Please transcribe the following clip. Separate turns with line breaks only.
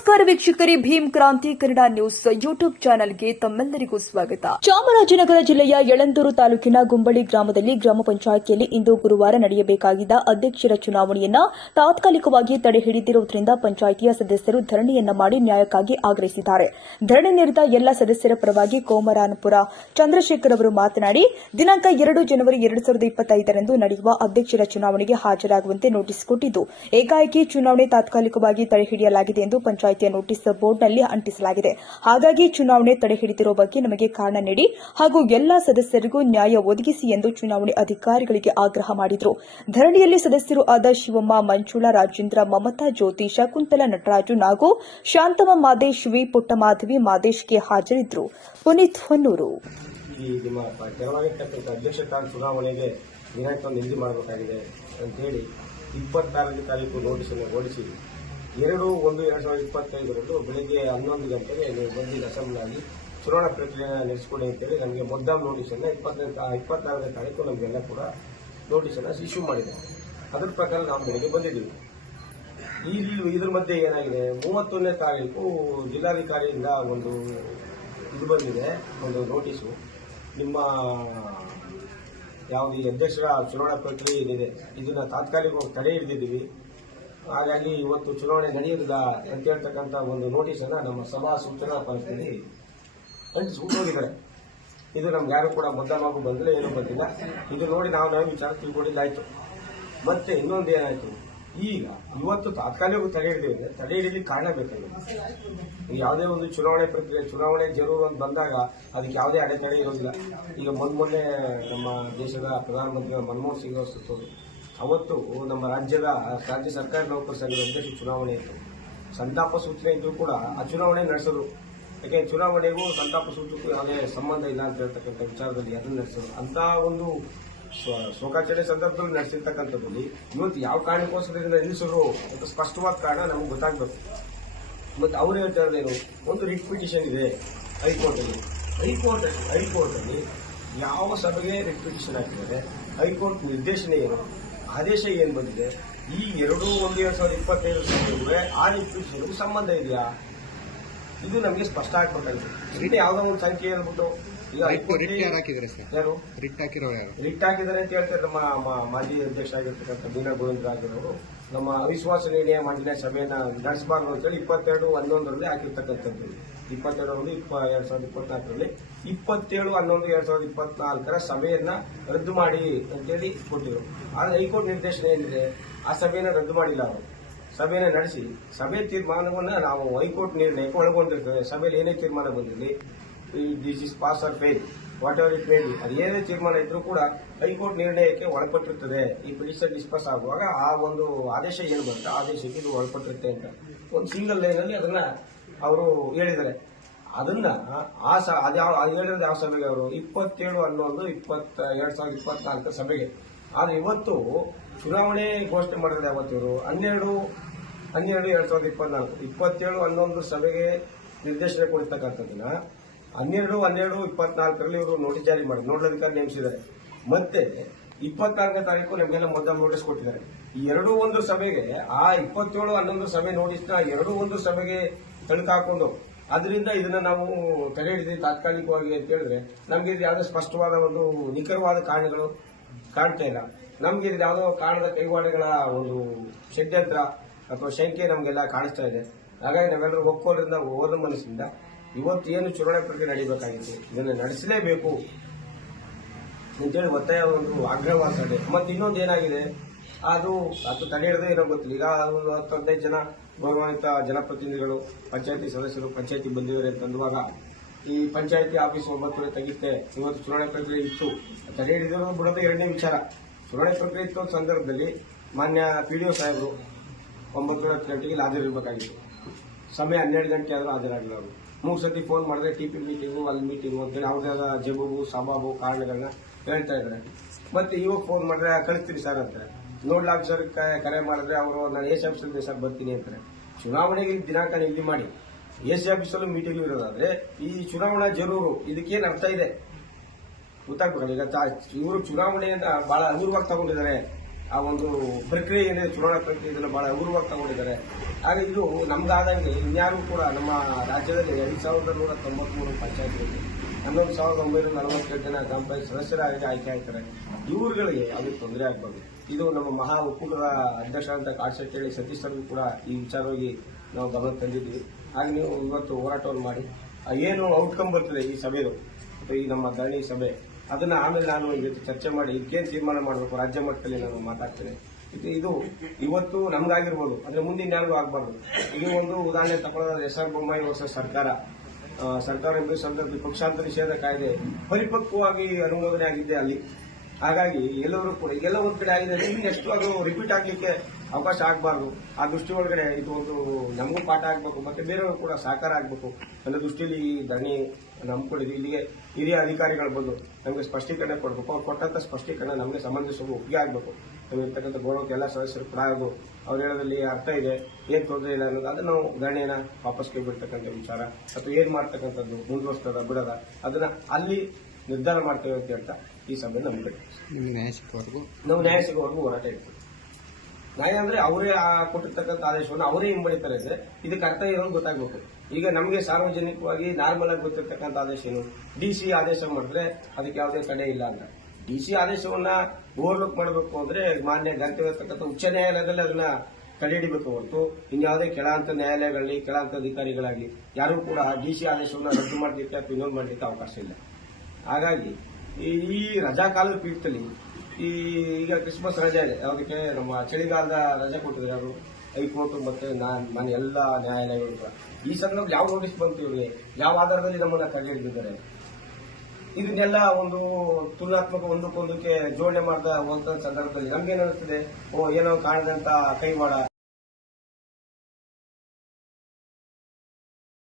ನಮಸ್ಕಾರ ವೀಕ್ಷಕರೇ, ಭೀಮ್ ಕ್ರಾಂತಿ ಕನ್ನಡ ನ್ಯೂಸ್ ಯೂಟ್ಯೂಬ್ ಚಾನೆಲ್ಗೆ ತಮ್ಮೆಲ್ಲರಿಗೂ ಸ್ವಾಗತ. ಚಾಮರಾಜನಗರ ಜಿಲ್ಲೆಯ ಯಳಂದೂರು ತಾಲೂಕಿನ ಗುಂಬಳಿ ಗ್ರಾಮದಲ್ಲಿ ಗ್ರಾಮ ಪಂಚಾಯಿತಿಯಲ್ಲಿ ಇಂದು ಗುರುವಾರ ನಡೆಯಬೇಕಾಗಿದ್ದ ಅಧ್ಯಕ್ಷರ ಚುನಾವಣೆಯನ್ನ ತಾತ್ಕಾಲಿಕವಾಗಿ ತಡೆ ಹಿಡಿದಿರುವುದರಿಂದ ಪಂಚಾಯಿತಿಯ ಸದಸ್ಯರು ಧರಣಿಯನ್ನ ಮಾಡಿ ನ್ಯಾಯಕ್ಕಾಗಿ ಆಗ್ರಹಿಸಿದ್ದಾರೆ. ಧರಣಿ ನಿರತ ಎಲ್ಲ ಸದಸ್ಯರ ಪರವಾಗಿ ಕೋಮರಾನಪುರ ಚಂದ್ರಶೇಖರ್ ಅವರು ಮಾತನಾಡಿ, ದಿನಾಂಕ ಎರಡು ಜನವರಿ ಎರಡು ಸಾವಿರದ ಇಪ್ಪತ್ತೈದರಂದು ನಡೆಯುವ ಅಧ್ಯಕ್ಷರ ಚುನಾವಣೆಗೆ ಹಾಜರಾಗುವಂತೆ ನೋಟಿಸ್ ಕೊಟ್ಟಿದ್ದು, ಏಕಾಏಕಿ ಚುನಾವಣೆ ತಾತ್ಕಾಲಿಕವಾಗಿ ತಡೆಹಿಡಿಯಲಾಗಿದೆ ಎಂದು ಪಂಚಾಯಿತಿಯ ನೋಟಿಸ್ ಬೋರ್ಡ್ನಲ್ಲಿ ಅಂಟಿಸಲಾಗಿದೆ. ಹಾಗಾಗಿ ಚುನಾವಣೆ ತಡೆ ಹಿಡಿದಿರುವ ಬಗ್ಗೆ ನಮಗೆ ಕಾರಣ ನೀಡಿ ಹಾಗೂ ಎಲ್ಲಾ ಸದಸ್ಯರಿಗೂ ನ್ಯಾಯ ಒದಗಿಸಿ ಎಂದು ಚುನಾವಣೆ ಅಧಿಕಾರಿಗಳಿಗೆ ಆಗ್ರಹ ಮಾಡಿದರು. ಧರಣಿಯಲ್ಲಿ ಸದಸ್ಯರು ಆದ ಶಿವಮ್ಮ, ಮಂಜುಳಾ, ರಾಜೇಂದ್ರ, ಮಮತಾ ಜ್ಯೋತಿ ಶಕುಂತಲಾ ನಟರಾಜು, ನಾಗು, ಶಾಂತಮ್ಮ, ಮಾದೇಶ್, ವಿ. ಪುಟ್ಟಮಾಧವಿ ಮಾದೇಶ್ಗೆ ಹಾಜರಿದ್ದರು ಪುನೀತ್ ಹೊನ್ನೂರು.
ಈ ಇಪ್ಪತ್ತಾರನೇ ತಾರೀಕು ನೋಟಿಸನ್ನು ಹೊರಡಿಸಿ ಎರಡು ಒಂದು ಎರಡು ಸಾವಿರದ ಇಪ್ಪತ್ತೈದರಂದು ಬೆಳಿಗ್ಗೆ ಹನ್ನೊಂದು ಗಂಟೆಗೆ ನೀವು ಬಂದು ಅಸೆಂಬ್ಲಿ ಆಗಿ ಚುನಾವಣಾ ಪ್ರಕ್ರಿಯೆ ನಡೆಸಿಕೊಡಿ ಅಂತೇಳಿ ನಮಗೆ ಮೊದಲ ನೋಟಿಸನ್ನು ಇಪ್ಪತ್ತನೇ ತಾ- ಇಪ್ಪತ್ತಾರನೇ ತಾರೀಕು ನಮಗೆಲ್ಲ ಕೂಡ ನೋಟಿಸನ್ನು ಇಶ್ಯೂ ಮಾಡಿದೆ ಅದರ ಪ್ರಕಾರ ನಾವು ಬೆಳಿಗ್ಗೆ ಬಂದಿದ್ದೀವಿ. ಇಲ್ಲಿ ಇದ್ರ ಮಧ್ಯೆ ಏನಾಗಿದೆ, ಮೂವತ್ತೊಂದನೇ ತಾರೀಕು ಜಿಲ್ಲಾಧಿಕಾರಿಯಿಂದ ಒಂದು ಇದು ಬಂದಿದೆ, ಒಂದು ನೋಟಿಸು. ನಿಮ್ಮ ಯಾವುದೇ ಅಧ್ಯಕ್ಷರ ಚುನಾವಣಾ ಪ್ರಕ್ರಿಯೆ ಏನಿದೆ, ಇದನ್ನ ತಾತ್ಕಾಲಿಕವಾಗಿ ತಡೆ ಹಿಡಿದಿದ್ದೀವಿ. ಹಾಗಾಗಿ ಇವತ್ತು ಚುನಾವಣೆ ನಡೆಯುವುದಿಲ್ಲ ಅಂತ ಹೇಳ್ತಕ್ಕಂಥ ಒಂದು ನೋಟಿಸನ್ನು ನಮ್ಮ ಸಭಾ ಸೂಚನಾ ಫಲಕದಲ್ಲಿ ಅಂಟಿಸ್ಬಿಟ್ಟು ಹೋಗಿದ್ದಾರೆ ಇದು ನಮ್ಗೆ ಯಾರು ಕೂಡ ಮಧ್ಯಮಾಗೂ ಬಂದಿಲ್ಲ ಏನೂ ಬಂದಿಲ್ಲ ಇದು ನೋಡಿ ನಾವು ನಾವು ವಿಚಾರ ತಿಳ್ಕೊಂಡಿದ್ದಾಯ್ತು ಮತ್ತೆ ಇನ್ನೊಂದು ಏನಾಯ್ತು? ಈಗ ಇವತ್ತು ತಾತ್ಕಾಲಿಕ ತಡೆ ಹಿಡಿದಿವೆ ಅಂದ್ರೆ ತಡೆ ಹಿಡಿಯಲಿಕ್ಕೆ ಕಾರಣ ಬೇಕಾಗಿದೆ ಯಾವುದೇ ಒಂದು ಚುನಾವಣೆ ಪ್ರಕ್ರಿಯೆ, ಚುನಾವಣೆ ಜರೂರು ಅಂತ ಬಂದಾಗ ಅದಕ್ಕೆ ಯಾವುದೇ ಅಡೆತಡೆ ಇರೋದಿಲ್ಲ. ಈಗ ಮೊನ್ನೆ ನಮ್ಮ ದೇಶದ ಪ್ರಧಾನಮಂತ್ರಿ ಮನಮೋಹನ್ ಸಿಂಗ್ ಅವರು ಸತ್ತೋದು ಅವತ್ತು ನಮ್ಮ ರಾಜ್ಯದ ರಾಜ್ಯ ಸರ್ಕಾರಿ ನೌಕರ ಸಂಘದ ಚುನಾವಣೆ ಇತ್ತು. ಸಂತಾಪ ಸೂಚನೆ ಇದ್ರೂ ಕೂಡ ಆ ಚುನಾವಣೆ ನಡೆಸಿದ್ರು ಯಾಕೆ, ಚುನಾವಣೆಗೂ ಸಂತಾಪ ಸೂಚಕ್ಕೂ ಯಾವುದೇ ಸಂಬಂಧ ಇಲ್ಲ ಅಂತ ಹೇಳ್ತಕ್ಕಂಥ ವಿಚಾರದಲ್ಲಿ ಅದನ್ನು ನಡೆಸಿದ್ರು ಅಂತ ಒಂದು ಶೋಕಾಚರಣೆ ಸಂದರ್ಭದಲ್ಲಿ ನಡೆಸಿರ್ತಕ್ಕಂಥದ್ದಲ್ಲಿ ಇವತ್ತು ಯಾವ ಕಾರಣಕ್ಕೋಸ್ಕರದಿಂದ ನಿಲ್ಲಿಸಿದ್ರು ಅಂತ ಸ್ಪಷ್ಟವಾದ ಕಾರಣ ನಮಗೆ ಗೊತ್ತಾಗಬೇಕು. ಮತ್ತೆ ಅವ್ರು ಹೇಳ್ತಾ ಇರೋದೇನು ಒಂದು ರಿಟ್ ಪಿಟಿಷನ್ ಇದೆ ಹೈಕೋರ್ಟಲ್ಲಿ. ಹೈಕೋರ್ಟ್ ಹೈಕೋರ್ಟಲ್ಲಿ ಯಾವ ಸಭೆಗೆ ರಿಟ್ ಪಿಟಿಷನ್ ಹಾಕಿದ್ದಾರೆ? ಹೈಕೋರ್ಟ್ ನಿರ್ದೇಶನ ಏನು? ಆದೇಶ ಏನು ಬಂದಿದೆ? ಈ ಎರಡು ಒಂದು ಎರಡ್ ಸಾವಿರದ ಇಪ್ಪತ್ತೈದು ಸಾವಿರ ಆ ರಿಟ್ ಸಂಬಂಧ ಇದೆಯಾ? ಇದು ನಮಗೆ ಸ್ಪಷ್ಟ ಆಗ್ಬೇಕಾಗಿದೆ ರಿಟ್ ಯಾವುದೋ ಒಂದು ಸಂಖ್ಯೆ ಹೇಳ್ಬಿಟ್ಟು ಈಗ
ರಿಟ್ ಯಾರು
ಯಾರು?
ರಿಟ್ ಹಾಕಿರೋರು ಯಾರು?
ರಿಟ್ ಹಾಕಿದ್ದಾರೆ ಅಂತ ಹೇಳ್ತಾರೆ ನಮ್ಮ ಮಾಜಿ ಅಧ್ಯಕ್ಷ ಆಗಿರ್ತಕ್ಕಂಥ ಬೀನಾ ಗೋವಿಂದ್ರ ರಾಜರವರು ನಮ್ಮ ಅವಿಶ್ವಾಸ ನಿರ್ಣಯ ಮಂಡನೆ ಸಭೆಯನ್ನು ನಡೆಸಬಾರ್ದು ಅಂತೇಳಿ ಇಪ್ಪತ್ತೆರಡು ಹನ್ನೊಂದರಲ್ಲಿ ಹಾಕಿರ್ತಕ್ಕಂಥದ್ದು. ಇಪ್ಪತ್ತೆರಡರಲ್ಲಿ ಇಪ್ಪ, ಎರಡ್ ಸಾವಿರದ ಇಪ್ಪತ್ನಾಲ್ಕರಲ್ಲಿ. ಇಪ್ಪತ್ತೇಳು ಹನ್ನೊಂದು, ಎರಡು ಸಾವಿರದ ಇಪ್ಪತ್ನಾಲ್ಕರ ಸಭೆಯನ್ನು ರದ್ದು ಮಾಡಿ ಅಂತೇಳಿ ಕೊಟ್ಟಿದ್ರು. ಆದರೆ ಹೈಕೋರ್ಟ್ ನಿರ್ದೇಶನ ಏನಿದೆ? ಆ ಸಭೆಯನ್ನು ರದ್ದು ಮಾಡಿಲ್ಲ ಅವರು. ಸಭೆಯನ್ನು ನಡೆಸಿ. ಸಭೆ ತೀರ್ಮಾನವನ್ನು ನಾವು ಹೈಕೋರ್ಟ್ ನಿರ್ಣಯಕ್ಕೆ ಒಳಗೊಂಡಿರ್ತೇವೆ ಸಭೆಯಲ್ಲಿ ಏನೇ ತೀರ್ಮಾನ ಬಂದಿರಲಿ this is pass or fail. Whatever it may be ಅದು ಏನೇ ತೀರ್ಮಾನ ಇದ್ರೂ ಕೂಡ ಹೈಕೋರ್ಟ್ ನಿರ್ಣಯಕ್ಕೆ ಒಳಪಟ್ಟಿರ್ತದೆ. ಈ ಪಿಟಿಷನ್ ಡಿಸ್ಪಸ್ ಆಗುವಾಗ ಆ ಒಂದು ಆದೇಶ ಏನು ಬರುತ್ತೆ ಆದೇಶಕ್ಕೆ ಇದು ಒಳಪಟ್ಟಿರುತ್ತೆ ಅಂತ. ಒಂದು ಸಿಂಗಲ್ ಲೈನ್ ಅಲ್ಲಿ ಅದನ್ನ ಅವರು ಹೇಳಿದ್ದಾರೆ. ಅದನ್ನ, ಆ ಸ, ಅದು ಹೇಳಿರೋದು ಯಾವ ಸಭೆಗೆ ಅವರು? ಇಪ್ಪತ್ತೇಳು ಹನ್ನೊಂದು ಇಪ್ಪತ್ತ, ಎರಡು ಸಾವಿರದ ಇಪ್ಪತ್ನಾಲ್ಕು ಸಭೆಗೆ. ಆದ್ರೆ ಇವತ್ತು ಚುನಾವಣೆ ಘೋಷಣೆ ಮಾಡಿದ್ರೆ ಯಾವತ್ತು ಇವರು? ಹನ್ನೆರಡು ಹನ್ನೆರಡು ಎರಡು ಸಾವಿರದ ಇಪ್ಪತ್ನಾಲ್ಕು. ಇಪ್ಪತ್ತೇಳು ಹನ್ನೊಂದು ಸಭೆಗೆ ನಿರ್ದೇಶನ ಕೊಡ್ತಕ್ಕಂಥದ್ದನ್ನ ಹನ್ನೆರಡು ಹನ್ನೆರಡು, ಇಪ್ಪತ್ನಾಲ್ಕರಲ್ಲಿ ಇವರು ನೋಟಿಸ್ ಜಾರಿ ಮಾಡಿ ನೋಡಲಾಧಿಕಾರಿ ನೇಮಿಸಿದ್ದಾರೆ. ಮತ್ತೆ ಇಪ್ಪತ್ನಾಲ್ಕನೇ ತಾರೀಕು ನಮಗೆಲ್ಲ ಮೊದಲ ನೋಟಿಸ್ ಕೊಟ್ಟಿದ್ದಾರೆ. ಈ ಎರಡೂ ಒಂದು ಸಭೆಗೆ, ಆ ಇಪ್ಪತ್ತೇಳು ಹನ್ನೊಂದು ಸಭೆ ನೋಟಿಸ್ನ ಎರಡೂ ಒಂದು ಸಭೆಗೆ ತಳುಕು ಹಾಕೊಂಡು, ಅದರಿಂದ ಇದನ್ನ ನಾವು ತಡೆ ಹಿಡಿದ್ವಿ ತಾತ್ಕಾಲಿಕವಾಗಿ ಅಂತ ಹೇಳಿದ್ರೆ ನಮ್ಗೆ ಇದು ಯಾವುದೋ ಸ್ಪಷ್ಟವಾದ ಒಂದು ನಿಖರವಾದ ಕಾರಣಗಳು ಕಾಣ್ತಾ ಇಲ್ಲ. ನಮ್ಗೆ ಇದು ಯಾವುದೋ ಕಾರಣದ ಕೈವಾಡಗಳ ಒಂದು ಷಡ್ಯಂತ್ರ ಅಥವಾ ಶಂಕೆ ನಮಗೆಲ್ಲ ಕಾಣಿಸ್ತಾ ಇದೆ. ಹಾಗಾಗಿ ನಾವೆಲ್ಲರೂ ಒಕ್ಕೋದ್ರಿಂದ ಓದ ಮನಸ್ಸಿಂದ ಇವತ್ತು ಏನು ಚುನಾವಣೆ ಪ್ರಕ್ರಿಯೆ ನಡೀಬೇಕಾಗಿತ್ತು? ಇದನ್ನು ನಡೆಸಲೇಬೇಕು ಅಂತೇಳಿ ಒತ್ತಾಯ ಒಂದು ಆಗ್ರಹ ಮಾಡ್ತಾರೆ ಮತ್ತೆ ಇನ್ನೊಂದು ಏನಾಗಿದೆ? ಅದು ಅದು ತಡೆ ಹಿಡಿದು ಏನೋ ಗೊತ್ತಿಲ್ಲ. ಈಗ ಒಂದು ಹತ್ತು, ಹದಿನೈದು ಜನ ಗೌರವಾನ್ವಿತ ಜನಪ್ರತಿನಿಧಿಗಳು, ಪಂಚಾಯತಿ ಸದಸ್ಯರು, ಪಂಚಾಯತಿ ಬಂದಿದ್ದಾರೆ ಅಂತಂದುವಾಗ ಈ ಪಂಚಾಯತಿ ಆಫೀಸ್ ಒಂಬತ್ತುವರೆ ತೆಗಿತೆ ಇವತ್ತು ಚುನಾವಣೆ ಪ್ರಕ್ರಿಯೆ ಇತ್ತು. ತಡೆ ಹಿಡಿದಿರೋ ಬಿಡೋದು ಎರಡನೇ ವಿಚಾರ. ಚುನಾವಣೆ ಪ್ರಕ್ರಿಯೆ ಇತ್ತು ಸಂದರ್ಭದಲ್ಲಿ ಮಾನ್ಯ ಪಿ ಡಿ ಒ ಸಾಹೇಬರು ಒಂಬತ್ತುವರೆ ಹತ್ತು ಗಂಟೆಗೆ ಹಾಜರಿರಬೇಕಾಗಿತ್ತು. ಸಮಯ ಹನ್ನೆರಡು ಗಂಟೆ ಆದರೂ ಹಾಜರಾಗಿಲ್ಲ ಅವರು. ಮೂರು ಸತಿ ಫೋನ್ ಮಾಡಿದ್ರೆ ಟಿ ಪಿ ಮೀಟಿಂಗು ಅಲ್ಲಿ ಮೀಟಿಂಗು ಅಂತೇಳಿ ಅವ್ರದ್ದಾದ ಜಬುಬು, ಸಬಾಬು ಕಾರಣಗಳನ್ನ ಹೇಳ್ತಾ ಇದ್ದಾರೆ. ಮತ್ತೆ ಇವಾಗ ಫೋನ್ ಮಾಡಿದ್ರೆ ಕಳಿಸ್ತೀರಿ ಸರ್ ಅಂತಾರೆ ನೋಡ್ಲಾಕ್ ಸರ್ ಕರೆ ಮಾಡಿದ್ರೆ ಅವರು, ನಾನು ಎಸ್ ಆಫೀಸಲ್ಲಿ ಸರ್ ಬರ್ತೀನಿ ಅಂತಾರೆ. ಚುನಾವಣೆಗೆ ದಿನಾಂಕ ನಿಗದಿ ಮಾಡಿ. ಎಸ್ ಆಫೀಸಲ್ಲೂ ಮೀಟಿಂಗ್ ಇರೋದಾದ್ರೆ ಈ ಚುನಾವಣಾ ಜರೂರು. ಇದಕ್ಕೇನು ಅರ್ಥ ಇದೆ? ಗೊತ್ತಾಗ್ಬೇಕಲ್ಲ, ಈಗ ಇವರು ಚುನಾವಣೆಯನ್ನ ಬಹಳ ಹಗುರವಾಗಿ ತಗೊಂಡಿದ್ದಾರೆ. ಆ ಒಂದು ಪ್ರಕ್ರಿಯೆ ಏನೇ ಚುನಾವಣಾ ಪ್ರಕ್ರಿಯೆ ಇದನ್ನು ಬಹಳ ಹಗುರವಾಗಿ ತಗೊಂಡಿದ್ದಾರೆ. ಹಾಗೆ ಇದು ನಮ್ಗಾದಂಗೆ ಇನ್ಯಾರು ಕೂಡ ನಮ್ಮ ರಾಜ್ಯದಲ್ಲಿ ಎರಡು ಸಾವಿರದ ನೂರ ತೊಂಬತ್ಮೂರು ಇದೆ ಹನ್ನೊಂದು ಸಾವಿರದ ಒಂಬೈನೂರ ನಲವತ್ತೆಂಟು ಜನ ಗ್ರಾಮ ಪಂಚಾಯತ್ ಸದಸ್ಯರಾಗಿ ಆಯ್ಕೆ ಆಗ್ತಾರೆ. ಇವರುಗಳಿಗೆ ಯಾವುದೇ ತೊಂದರೆ ಆಗಬಾರ್ದು. ಇದು ನಮ್ಮ ಮಹಾ ಒಕ್ಕೂಟದ ಅಧ್ಯಕ್ಷರಾದಂಥ ಕಾಡ್ಶೆಟ್ಟಿ ಸತೀಶ್ ಸರ್ಗೂ ಕೂಡ ಈ ವಿಚಾರವಾಗಿ ನಾವು ಗಮನ ತಂದಿದ್ದೀವಿ. ಹಾಗೆ ನೀವು ಇವತ್ತು ಹೋರಾಟವನ್ನು ಮಾಡಿ ಏನು ಔಟ್ಕಮ್ ಬರ್ತದೆ ಈ ಸಭೆದು, ಈ ನಮ್ಮ ಧರಣಿ ಸಭೆ ಅದನ್ನ ಆಮೇಲೆ ನಾನು ಇವತ್ತು ಚರ್ಚೆ ಮಾಡಿ ಇದಕ್ಕೇನು ತೀರ್ಮಾನ ಮಾಡಬೇಕು, ರಾಜ್ಯ ಮಟ್ಟದಲ್ಲಿ ನಾನು ಮಾತಾಡ್ತೇನೆ. ಇದು ಇವತ್ತು ನಮ್ಗಾಗಿರ್ಬೋದು ಅಂದ್ರೆ ಮುಂದಿನ ಯಾರಿಗೂ ಆಗಬಾರ್ದು. ಇದು ಒಂದು ಉದಾಹರಣೆ ತಗೊಳ್ಳೋದಾದ್ರೆ ಎಸ್ ಆರ್ ಬೊಮ್ಮಾಯಿ ವರ್ಷ ಸರ್ಕಾರ. ಸರ್ಕಾರ ಎಂಬ ಸಂದರ್ಭ ಪಕ್ಷಾಂತರ ನಿಷೇಧ ಕಾಯ್ದೆ ಪರಿಪಕ್ವವಾಗಿ ಅನುಮೋದನೆ ಆಗಿದ್ದೆ ಅಲ್ಲಿ. ಹಾಗಾಗಿ ಎಲ್ಲರೂ ಕೂಡ ಎಲ್ಲ ಒಂದ್ ಕಡೆ ಆಗಿದೆ ನೆಕ್ಸ್ಟ್ ಅದು ರಿಪೀಟ್ ಆಗ್ಲಿಕ್ಕೆ ಅವಕಾಶ ಆಗಬಾರ್ದು. ಆ ದೃಷ್ಟಿ ಒಳಗಡೆ ಇದು ಒಂದು ನಮಗೂ ಪಾಠ ಆಗಬೇಕು, ಮತ್ತೆ ಬೇರೆಯವರು ಕೂಡ ಸಹಕಾರ ಆಗಬೇಕು ಅನ್ನೋ ದೃಷ್ಟಿಯಲ್ಲಿ ಈ ಧರಣಿ ನಂಬ್ಕೊಂಡಿದ್ವಿ ಇಲ್ಲಿಗೆ ಹಿರಿಯ ಅಧಿಕಾರಿಗಳು ಬಂದು ನಮಗೆ ಸ್ಪಷ್ಟೀಕರಣ ಕೊಡಬೇಕು. ಅವ್ರು ಕೊಟ್ಟಂತ ಸ್ಪಷ್ಟೀಕರಣ ನಮಗೆ ಸಂಬಂಧಿಸುವ ಒಪ್ಪಿಗೆ ಆಗಬೇಕು. ನಮಗೆ ಇರ್ತಕ್ಕಂಥ ಗೌರವಕ್ಕೆ ಎಲ್ಲ ಸದಸ್ಯರು ಕೂಡ ಅದು ಅವ್ರು ಹೇಳೋದ್ರಲ್ಲಿ ಅರ್ಥ ಇದೆ. ಏನು ತೊಂದರೆ ಇಲ್ಲ ಅನ್ನೋದು. ಅದನ್ನ ನಾವು ಗಣ್ಯನ ವಾಪಸ್ ಕೈಬಿಡ್ತಕ್ಕಂಥ ವಿಚಾರ. ಅಥವಾ ಏನು ಮಾಡ್ತಕ್ಕಂಥದ್ದು? ಮುಂದುವರ್ಸ್ತದ ಬಿಡದ? ಅದನ್ನ ಅಲ್ಲಿ ನಿರ್ಧಾರ ಮಾಡ್ತೇವೆ ಅಂತ ಹೇಳ್ತಾ ಈ ಸಭೆ ನಮ್ಗೆ
ನ್ಯಾಯ
ನಾವು ನ್ಯಾಯ ಸಿಗೋವರೆಗೂ ಹೋರಾಟ ಇರ್ತೀವಿ ನ್ಯಾಯ ಅಂದ್ರೆ ಅವರೇ ಆ ಕೊಟ್ಟಿರ್ತಕ್ಕಂಥ ಆದೇಶವನ್ನು ಅವರೇ ಹಿಂಬಡಿತಾರೆ ಸರ್. ಇದಕ್ಕೆ ಅರ್ಥ ಇರೋದು ಗೊತ್ತಾಗ್ಬೇಕು. ಈಗ ನಮಗೆ ಸಾರ್ವಜನಿಕವಾಗಿ ನಾರ್ಮಲ್ ಆಗಿ ಗೊತ್ತಿರ್ತಕ್ಕಂಥ ಆದೇಶ ಏನು? ಡಿ ಸಿ ಆದೇಶ ಮಾಡಿದ್ರೆ ಅದಕ್ಕೆ ಯಾವುದೇ ತಡೆ ಇಲ್ಲ ಅಂತ. ಡಿ ಸಿ ಆದೇಶವನ್ನ ಓವರ್ಲುಕ್ ಮಾಡಬೇಕು ಅಂದ್ರೆ ಮಾನ್ಯ ಗಂತವ್ಯತಕ್ಕಂಥ ಉಚ್ಚ ನ್ಯಾಯಾಲಯದಲ್ಲಿ ಅದನ್ನ ತಡೆ ಹಿಡಿಬೇಕು ಹೊರತು ಇನ್ಯಾವುದೇ ಕೆಳಹಂತ ನ್ಯಾಯಾಲಯಗಳಲ್ಲಿ ಕೆಳಹಂತ ಅಧಿಕಾರಿಗಳಾಗಲಿ, ಯಾರೂ ಕೂಡ ಡಿ ಸಿ ಆದೇಶವನ್ನು ರದ್ದು ಮಾಡಲಿಕ್ಕೆ ಅಥವಾ ಇನ್ನೊಂದು ಮಾಡಲಿಕ್ಕೆ ಅವಕಾಶ ಇಲ್ಲ. ಹಾಗಾಗಿ ಈ ಈ ರಜಾ ಕಾಲದ ಪೀಠದಲ್ಲಿ ಈ ಈಗ ಕ್ರಿಸ್ಮಸ್ ರಜೆ ಇದೆ. ಅದಕ್ಕೆ ನಮ್ಮ ಚಳಿಗಾಲದ ರಜೆ ಕೊಟ್ಟಿದ್ದಾರೆ ಅವರು. ಹೈಕೋರ್ಟ್ ಮತ್ತೆ ನಾನು ಮನೆ ಎಲ್ಲ ನ್ಯಾಯಾಲಯಗಳು ಈ ಸಂದರ್ಭದಲ್ಲಿ ಯಾವ ನೋಟಿಸ್ ಬಂತು ಇವ್ರಿಗೆ? ಯಾವ ಆಧಾರದಲ್ಲಿ ನಮ್ಮನ್ನ ತಡೆ ಇದನ್ನೆಲ್ಲ ಒಂದು ತುಲನಾತ್ಮಕ ಒಂದಕ್ಕೊಂದಕ್ಕೆ ಜೋಡಣೆ ಮಾಡಿದ ಹೋದ ಸಂದರ್ಭದಲ್ಲಿ ನಮ್ಗೇನಿಸ್ತದೆ ಓ, ಏನೋ ಕಾಣದಂತ ಕೈವಾಡ.